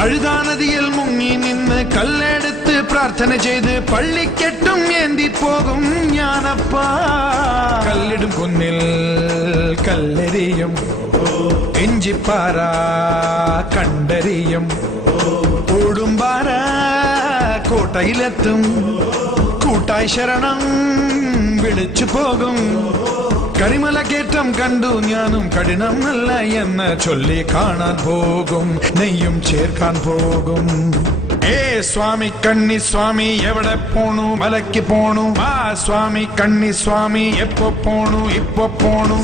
അഴുതാനദിയിൽ മുങ്ങി നിന്ന് കല്ലെടുത്ത് പ്രാർത്ഥന ചെയ്ത് പള്ളിക്കെട്ടും ഏന്തി പോകും ഞാനപ്പാ. കല്ലിടും കുന്നിൽ കല്ലെറിയും, ഇഞ്ചിപ്പാറ കണ്ടറിയും, ഓടുംപാറ കോട്ടയിലെത്തും, കൂട്ടായി ശരണം വിളിച്ചു പോകും. കരിമല കേറ്റം കണ്ടു ഞാനും കഠിനം അല്ല എന്ന് ചൊല്ലി കാണാൻ പോകും, നെയ്യും ചേർക്കാൻ പോകും. ഏ സ്വാമി കണ്ണി സ്വാമി എവിടെ പോണു? മലയ്ക്ക് പോണു. ആ സ്വാമി കണ്ണി സ്വാമി എപ്പോ പോണു? ഇപ്പൊ പോണു.